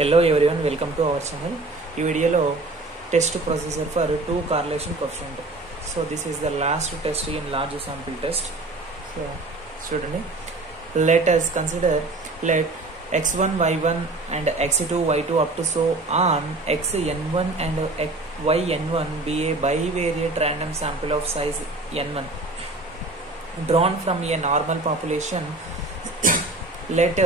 Hello everyone, welcome to our channel. ఈ వీడియోలో test procedure for 2 correlation coefficient. So this is the last test in large sample test. So చూడండి, let us consider let x1 y1 and x2 y2 up to so on xn1 and yn1 be a bivariate random sample of size n1 drawn from a normal population. Let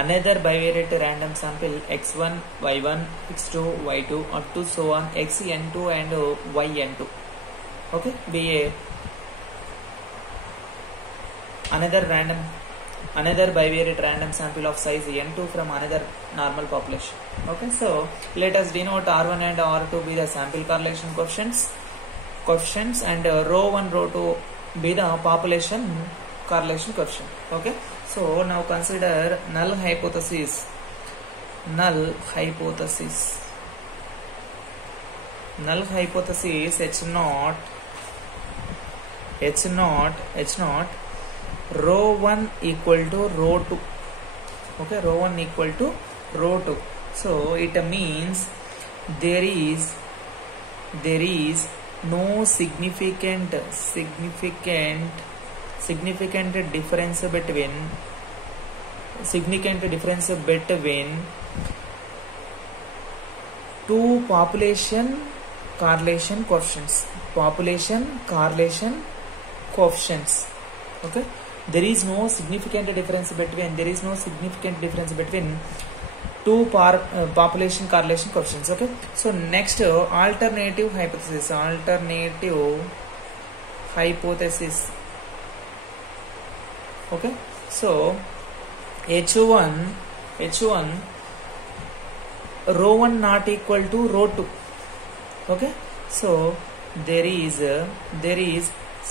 another bivariate random sample x1 y1 x2 y2 up to so on xn2 and yn2, okay, be a another bivariate random sample of size n2 from another normal population. Okay, so let us denote r1 and r2 be the sample correlation coefficients and rho 1 rho 2 be the population correlation coefficient. Okay, so now consider null hypothesis h0 rho 1 equal to rho 2. Okay, rho 1 equal to rho 2. So it means there is no significant difference between two population correlation coefficients. Okay, there is no significant difference between two population correlation coefficients. Okay, so next alternative hypothesis. Okay, so h1 rho 1 not equal to rho 2. Okay, so there is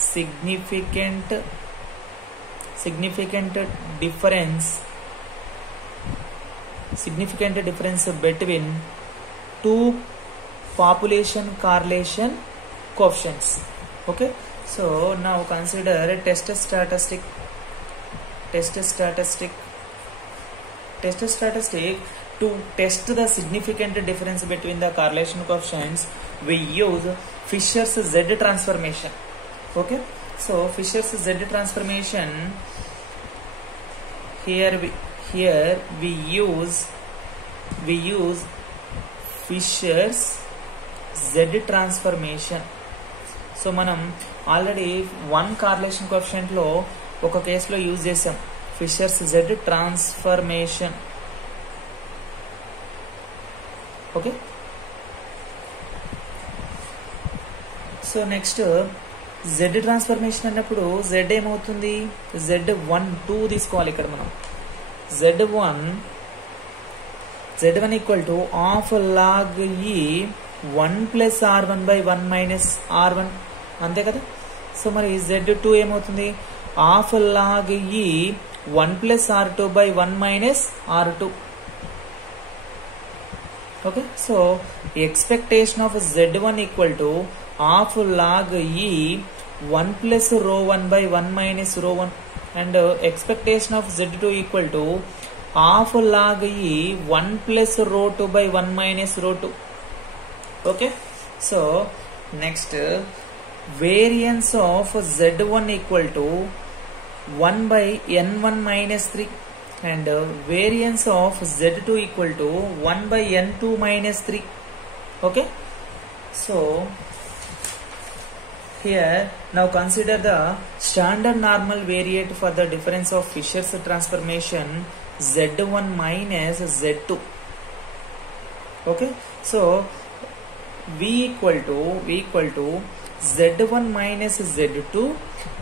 significant difference between two population correlation coefficients. Okay, so now consider test statistic. To test the significant difference between the correlation coefficients, we use Fisher's Z transformation. Okay, so Fisher's Z transformation, here we use Fisher's Z transformation. So మనం already 1 correlation coefficient లో ఒక కేసులో use చేసాం Fisher's Z transformation. Okay, so next Z transformation అన్నప్పుడు Z ఏమవుతుంది, z1 2 తీసుకోవాలి. ఇక్కడ మనం z1 equal to half log e 1 plus r1 by 1 minus r1, అంతే కదా. సో మరి z2 ఏమవుతుంది, half log e 1 plus r2 by 1 minus r2. Okay, so expectation of z1 equal to half log e 1 ప్లస్ రో 1 బై 1 minus రో 1 and expectation of z2 equal to half log e 1 ప్లస్ రో 2 బై 1 minus rho 2. Okay, so next variance of z1 equal to 1 by n1 minus 3 and variance of z2 equal to 1 by n2 minus 3. Okay, so here now consider the standard normal variate for the difference of Fisher's transformation z1 minus z2. Okay, so v equal to z1 minus z2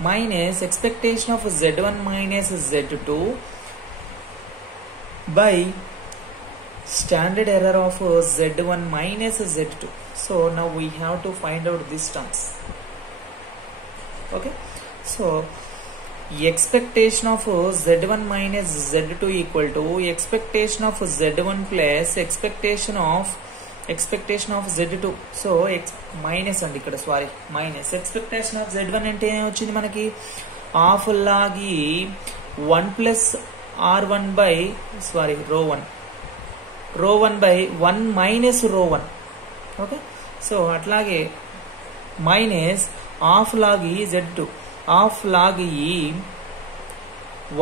minus expectation of z1 minus z2 by standard error of z1 minus z2. So now we have to find out these terms. Okay, so expectation of z1 minus z2 equal to expectation of z1 plus expectation of z2. So minus అండి ఇక్కడ, sorry minus expectation of z1 అంటే ఏమొచ్చింది మనకి, half lag 1 plus r1 by rho 1 రో 1 బై 1 minus రో 1. Okay, so అట్లాగే minus half log ఈ Z2 half log e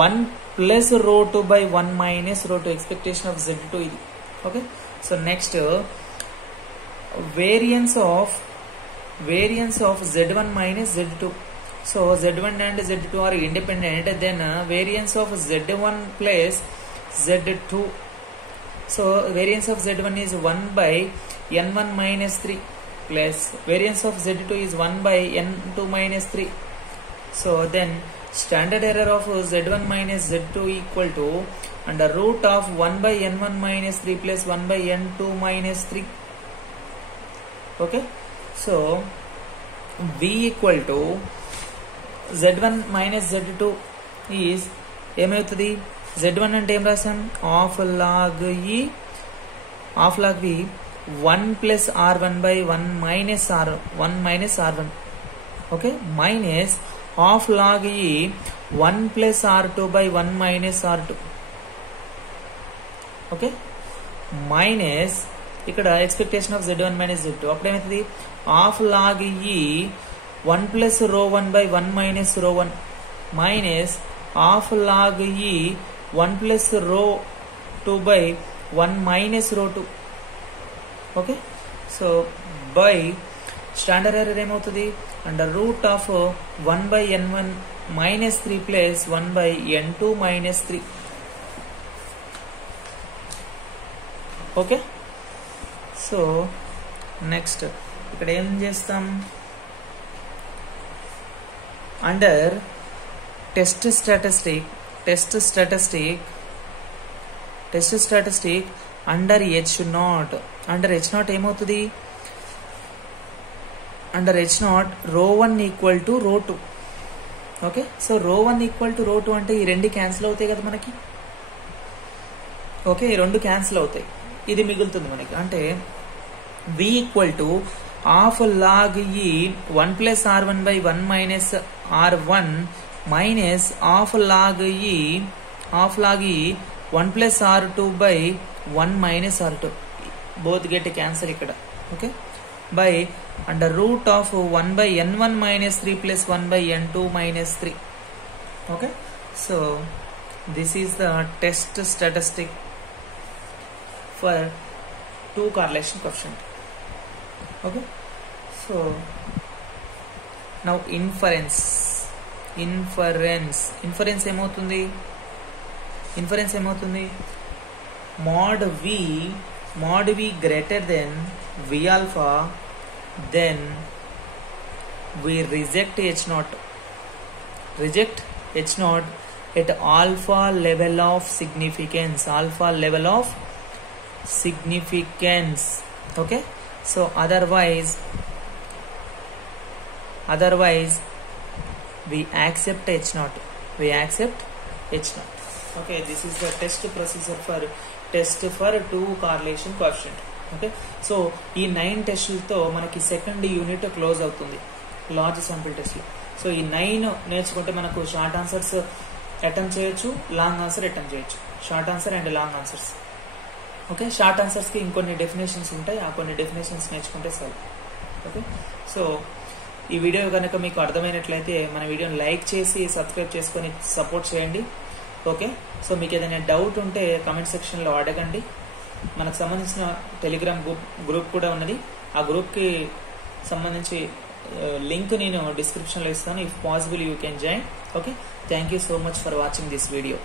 1 ప్లస్ రో 2 బై 1 minus rho 2 expectation of Z2 ఇది. Okay, so next variance of Z1 minus Z2. So Z1 and Z2 are independent, then variance of Z1 plus Z2. So variance of Z1 is 1 by N1 minus 3 plus variance of Z2 is 1 by N2 minus 3. So then standard error of Z1 minus Z2 equal to under root of 1 by N1 minus 3 plus 1 by N2 minus 3. Okay, so V equal to Z1 minus Z2 is ఏమవుతుంది? Z1 అంటే ఏం రాసాం? Half log e half log వి 1 plus R1 by 1 minus R1. Okay, minus half log e 1 plus R2 by 1 minus R2. Okay, minus ఇక్కడ expectation of Z1 minus Z2 అప్పుడు ఏమవుతుంది? Half log e 1 ప్లస్ రో 1 బై 1 minus రో 1 minus half log e 1 ప్లస్ రో 2 బై 1 minus rho 2. Okay, so by standard error ఏమవుతుంది? Under root of 1 by N1 minus 3 plus 1 by N2 minus 3. Okay, so next ఇక్కడ ఏం చేస్తాం? Under test statistic under H0 ఏమవుతుంది? Under H0 రో 1 equal to రో 2. Okay, so రో 1 equal to రో 2 అంటే ఈ రెండు క్యాన్సిల్ అవుతాయి కదా మనకి. ఓకే, ఈ రెండు క్యాన్సిల్ అవుతాయి, ఇది మిగులుతుంది మనకి. అంటే V equal to half log e 1 plus R1 by 1 minus R1 minus half log e 1 plus R2 by 1 minus R2. Both get cancel ఇక్కడ. Okay, by under root of 1 by N1 minus 3 plus 1 by N2 minus 3. Okay, so this is the test statistic for 2 correlation coefficient. Okay, so now inference ఏమవుతుంది? mod V greater than V alpha, then we reject H0 at alpha level of significance. Okay, so otherwise we accept H0. Okay, this is the test procedure for 2 correlation coefficient. Okay, so ఈ 9 టెస్టులతో మనకి second unit close అవుతుంది large sample టెస్ట్లు. So ఈ 9 నేర్చుకుంటే మనకు short answers attempt చేయొచ్చు, long answer attempt చేయొచ్చు. Short answer and long answers. Okay, షార్ట్ ఆన్సర్స్కి ఇంకొన్ని డెఫినేషన్స్ ఉంటాయి, ఆ కొన్ని డెఫినేషన్స్ నేర్చుకుంటే చాలు. ఓకే, సో ఈ వీడియో కనుక మీకు అర్థమైనట్లయితే మన వీడియోని లైక్ చేసి సబ్స్క్రైబ్ చేసుకొని సపోర్ట్ చేయండి. ఓకే, సో మీకు ఏదైనా డౌట్ ఉంటే కామెంట్ సెక్షన్లో అడగండి. మనకు సంబంధించిన టెలిగ్రామ్ గ్రూప్ కూడా ఉన్నది, ఆ గ్రూప్కి సంబంధించి లింక్ నేను డిస్క్రిప్షన్లో ఇస్తాను. If possible you can join. Okay, thank you so much for watching this video.